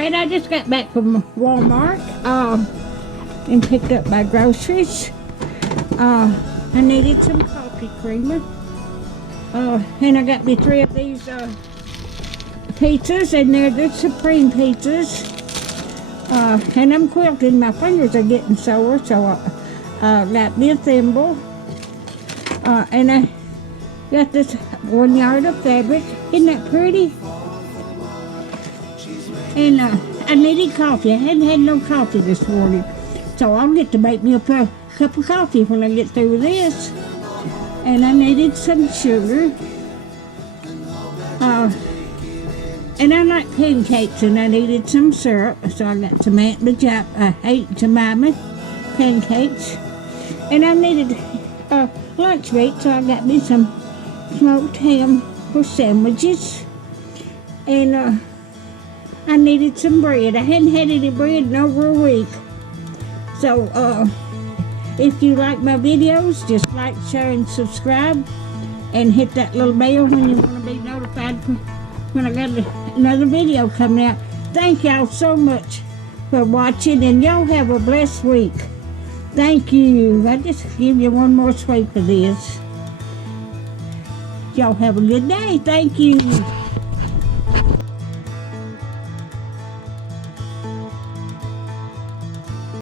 right, I just got back from Walmart and picked up my groceries. I needed some coffee creamer. And I got me 3 of these pizzas, and they're the Supreme pizzas. And I'm quilting. My fingers are getting sore, so I got me a thimble. And I got this 1 yard of fabric. Isn't that pretty? And I needed coffee. I hadn't had no coffee this morning, so I'll get to make me a cup of coffee when I get through with this. And I needed some sugar. And I like pancakes, and I needed some syrup, so I got some Aunt Jemima pancakes. And I needed lunch meat, so I got me some smoked ham for sandwiches. And I needed some bread. I hadn't had any bread in over a week. So, if you like my videos, just like, share, and subscribe. And hit that little bell when you want to be notified when I got another video coming out. Thank y'all so much for watching, and y'all have a blessed week. Thank you. I just give you one more sweep of this. Y'all have a good day. Thank you.